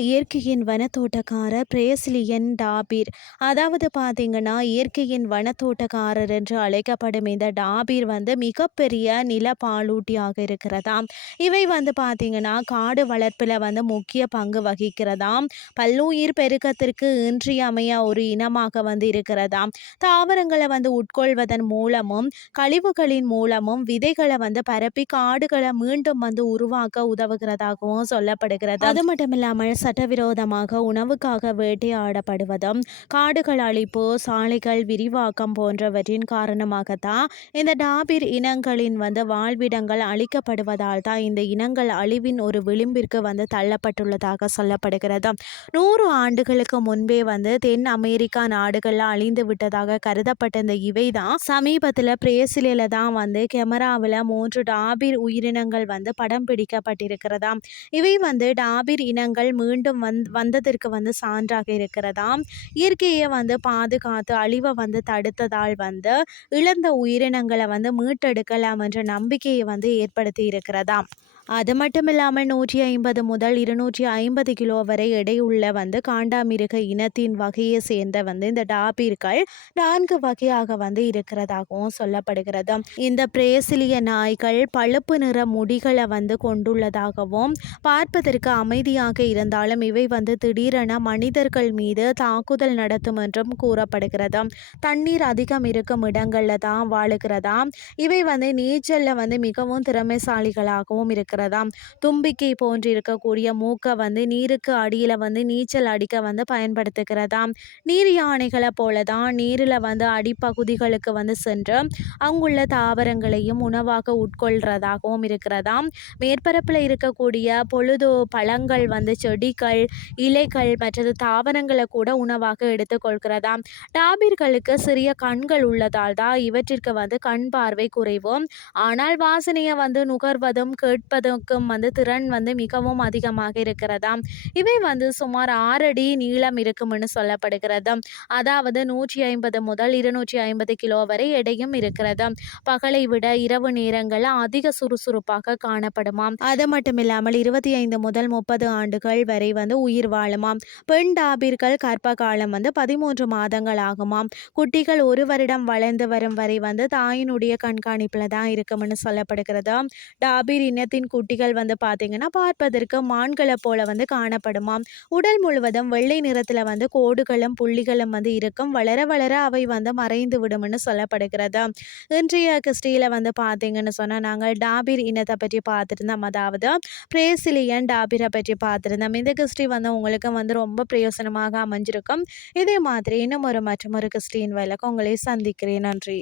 இயற்கையின் வனத்தோட்டக்காரர் பிரேசிலியன் டாபீர். அதாவது பார்த்தீங்கன்னா இயற்கையின் வனத்தோட்டக்காரர் என்று அழைக்கப்படும் இந்த டாபீர் வந்து மிகப்பெரிய நில பாலூட்டியாக இருக்கிறதாம். இவை வந்து பார்த்தீங்கன்னா காடு வளர்ப்பில் வந்து முக்கிய பங்கு வகிக்கிறதாம். பல்லுயிர் பெருக்கத்திற்கு இன்றியமைய ஒரு இனமாக வந்து இருக்கிறதாம். தாவரங்களை வந்து உட்கொள்வதன் மூலமும் கழிவுகளின் மூலமும் விதைகளை வந்து பரப்பி காடுகளை மீண்டும் வந்து உருவாக்க உதவுகிறதாகவும் சொல்லப்படுகிறது. அது சட்டவிரோதமாக உணவுக்காக வேட்டையாடப்படுவதும் காடுகள் அழிப்பு சாலைகள் விரிவாக்கம் போன்றவற்றின் காரணமாகத்தான் இந்த டாபிர் இனங்களின் வந்து வாழ்விடங்கள் அழிக்கப்படுவதால் தான் இந்த இனங்கள் அழிவின் ஒரு விளிம்பிற்கு வந்து தள்ளப்பட்டுள்ளதாக சொல்லப்படுகிறது. நூறு ஆண்டுகளுக்கு முன்பே வந்து தென் அமெரிக்கா நாடுகளில் அழிந்து விட்டதாக கருதப்பட்ட இந்த இவை தான் சமீபத்தில் பிரேசிலில் தான் வந்து கெமராவில் மூன்று டாபிர் உயிரினங்கள் வந்து படம் பிடிக்கப்பட்டிருக்கிறதாம். இவை வந்து டாபிர் இனங்கள் மீண்டும் வந் வந்ததற்கு வந்து சான்றாக இருக்கிறதாம். இயற்கையை வந்து பாதுகாத்து அழிவை வந்து தடுத்ததால் வந்து இழந்த உயிரினங்களை வந்து மீட்டெடுக்கலாம் என்ற நம்பிக்கையை வந்து ஏற்படுத்தி இருக்கிறதாம். அது மட்டும் இல்லாமல் நூற்றி ஐம்பது முதல் இருநூற்றி ஐம்பது கிலோ வரை எடையுள்ள வந்து காண்டாமிருக இனத்தின் வகையை சேர்ந்த வந்து இந்த டாபீர்கள் நான்கு வகையாக வந்து இருக்கிறதாகவும் சொல்லப்படுகிறது. இந்த பிரேசிலிய நாய்கள் பழுப்பு நிற முடிகளை வந்து கொண்டுள்ளதாகவும் பார்ப்பதற்கு அமைதியாக இருந்தாலும் இவை வந்து திடீரென மனிதர்கள் மீது தாக்குதல் நடத்தும் என்றும் கூறப்படுகிறது. தண்ணீர் அதிகம் இருக்கும் இடங்களில் தான் வாழுகிறதாம். இவை வந்து நீச்சலில் வந்து மிகவும் திறமைசாலிகளாகவும் இருக்கிறது இருக்கிறதா தும்பிக்கை போன்று இருக்கக்கூடிய மூக்கை வந்து நீருக்கு அடியில் வந்து நீச்சல் அடிக்க வந்து பயன்படுத்துகிறதாம் நீர் யானைகளை போல தான் நீரில் வந்து அடிப்பகுதிகளுக்கு வந்து சென்று அங்குள்ள தாவரங்களையும் உணவாக உட்கொள்கிறதாகவும் இருக்கிறதாம் மேற்பரப்பில் இருக்கக்கூடிய பொழுது பழங்கள் வந்து செடிகள் இலைகள் மற்றது தாவரங்களை கூட உணவாக எடுத்துக்கொள்கிறதாம் டாபிர்களுக்கு சிறிய கண்கள் உள்ளதால் தான் இவற்றிற்கு வந்து கண் பார்வை குறைவும். ஆனால் வாசனையை வந்து நுகர்வதும் கேட்பதும் பார்ப்பதற்கும் வந்து திறன் வந்து மிகவும் அதிகமாக இருக்கிறதா இவை வந்து சுமார் ஆறு அடி நீளம் இருக்கும்னு சொல்லப்படுகிறது. அதாவது நூற்றி ஐம்பது முதல் இருநூற்றி ஐம்பது கிலோ வரை எடையும் இருக்கிறது பகலை விட இரவு நேரங்களில் அதிக சுறுசுறுப்பாக காணப்படுமாம். அது மட்டும் இல்லாமல் இருபத்தி ஐந்து முதல் முப்பது ஆண்டுகள் வரை வந்து உயிர் வாழுமாம். பெண் டாபிர்கள் கற்ப காலம் வந்து பதிமூன்று மாதங்கள் ஆகுமாம். குட்டிகள் ஒரு வருடம் வளர்ந்து வரும் வரை வந்து தாயினுடைய கண்காணிப்பில் தான் இருக்கும்னு சொல்லப்படுகிறது. டாபிர் இனத்தின் குட்டிகள் வந்து பார்த்திங்கன்னா பார்ப்பதற்கு மான்களை போல வந்து காணப்படுமாம். உடல் முழுவதும் வெள்ளை நிறத்தில் வந்து கோடுகளும் புள்ளிகளும் வந்து இருக்கும். வளர வளர அவை வந்து மறைந்து விடும்னு சொல்லப்படுகிறது. இன்றைய கிறிஸ்டியில் வந்து பார்த்தீங்கன்னு சொன்னால் நாங்கள் டாபிர் இனத்தை பற்றி பார்த்துருந்தோம். அதாவது பிரேசிலியன் டாபிரை பற்றி பார்த்துருந்தோம். இந்த கிறிஸ்டி வந்து உங்களுக்கு வந்து ரொம்ப பிரயோசனமாக அமைஞ்சிருக்கும். இதே மாதிரி இன்னும் ஒரு மற்றும் ஒரு கிறிஸ்டின் வயலுக்கு உங்களை சந்திக்கிறேன். நன்றி.